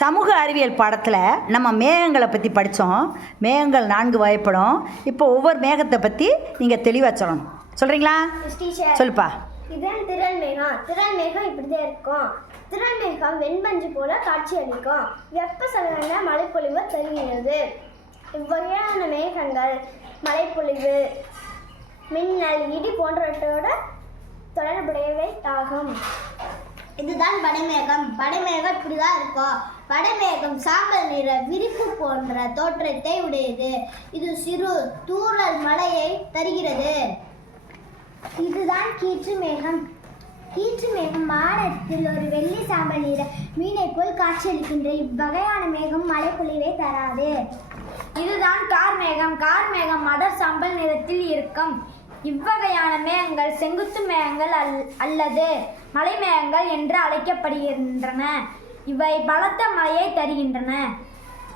சமூக அறிவியல் பாடத்தில் நம்ம மேகங்களை பற்றி படித்தோம். மேகங்கள் 4 வகைப்படும். இப்போ ஒவ்வொரு மேகத்தை பற்றி நீங்கள் தெளிவாக சொல்லணும். சொல்கிறீங்களா? சொல்லுப்பா. இதுதான் திரள் மேகம். திரள் மேகம் இப்படிதான் இருக்கும். திரள் மேகம் வெண்பஞ்சு போல காட்சி அளிக்கும். வெப்பசலன மழைப்பொழிவு தருகிறது. இவ்வகையான மேகங்கள் மழைப்பொழிவு, மின்னல், இடி போன்றவற்றோட தொடர்புடையவை ஆகும். இதுதான் படைமேகம். படைமேகம் இப்படிதான் இருக்கும். படைமேகம் சாம்பல் நிற விரிப்பு போன்ற தோற்றத்தை உடையது. இது சிறு தூறல் மழையை தருகிறது. இதுதான் கீற்று மேகம். கீற்று மேகம் வானத்தில் ஒரு வெள்ளி சாம்பல் நிற மீனை போல் காட்சியளிக்கின்ற இவ்வகையான மேகம் மழைப்பொழிவை தராது. இதுதான் கார் மேகம். கார் மேகம் மடர் சாம்பல் நிறத்தில் இருக்கும். இவ்வகையான மேகங்கள் செங்குத்து மேகங்கள் அல்லது மலை மேகங்கள் என்று அழைக்கப்படுகின்றன. இவை பலத்த மழையை தருகின்றன.